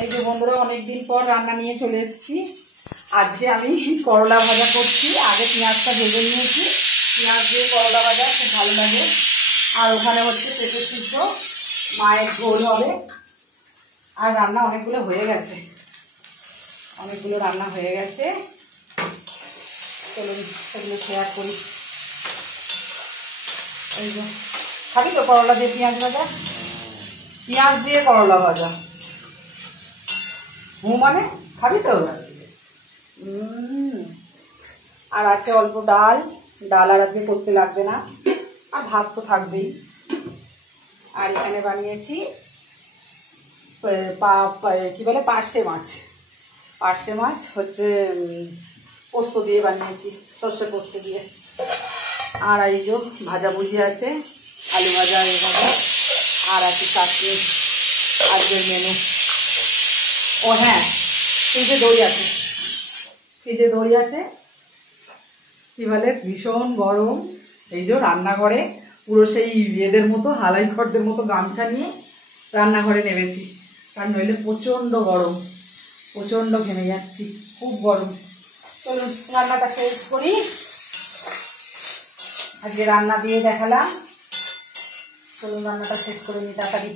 এই যে বন্ধুরা অনেকদিন পর রান্না নিয়ে চলে এসেছি। আজকে আমি করলা ভাজা করছি। আগে পেঁয়াজটা ভেজে নিয়েছি, পেঁয়াজ দিয়ে করলা ভাজা খুব ভালো লাগে। আর ওখানে হচ্ছে পেঁপে সিদ্ধ, মায়ের ঝোল হবে। আর রান্না অনেকগুলো হয়ে গেছে, অনেকগুলো রান্না হয়ে গেছে। চলুন সেগুলো শেয়ার করি। এই যে খাবি তো করলা দিয়ে পেঁয়াজ ভাজা, পেঁয়াজ দিয়ে করলা ভাজা। মানে খাবি তো? আর আছে অল্প ডাল, ডাল আর আজকে করতে লাগবে না, আর ভাত তো থাকবেই। আর এখানে বানিয়েছি কি বলে পার্শে মাছ। পার্শে মাছ হচ্ছে পোস্ত দিয়ে বানিয়েছি, সর্ষে পোস্ত দিয়ে। আর এই যে ভাজাভুজি আছে, আলু ভাজা, আলু ভাজা, আর আছে চাটনি। আজকের মেনু। ও হ্যাঁ, ফ্রিজে দই আছে, ফ্রিজে দই আছে। কি বলে ভীষণ গরম। এই যে রান্নাঘরে পুরো সেই এদের মতো হালাই খড়দের মতো গামছা নিয়ে রান্নাঘরে নেমেছি, কারণ নইলে প্রচণ্ড গরম, প্রচণ্ড ঘেমে যাচ্ছি, খুব গরম। চলুন রান্নাটা শেষ করি। আজকে রান্না দিয়ে দেখালাম, চলুন রান্নাটা শেষ করে নিই তাড়াতাড়ি।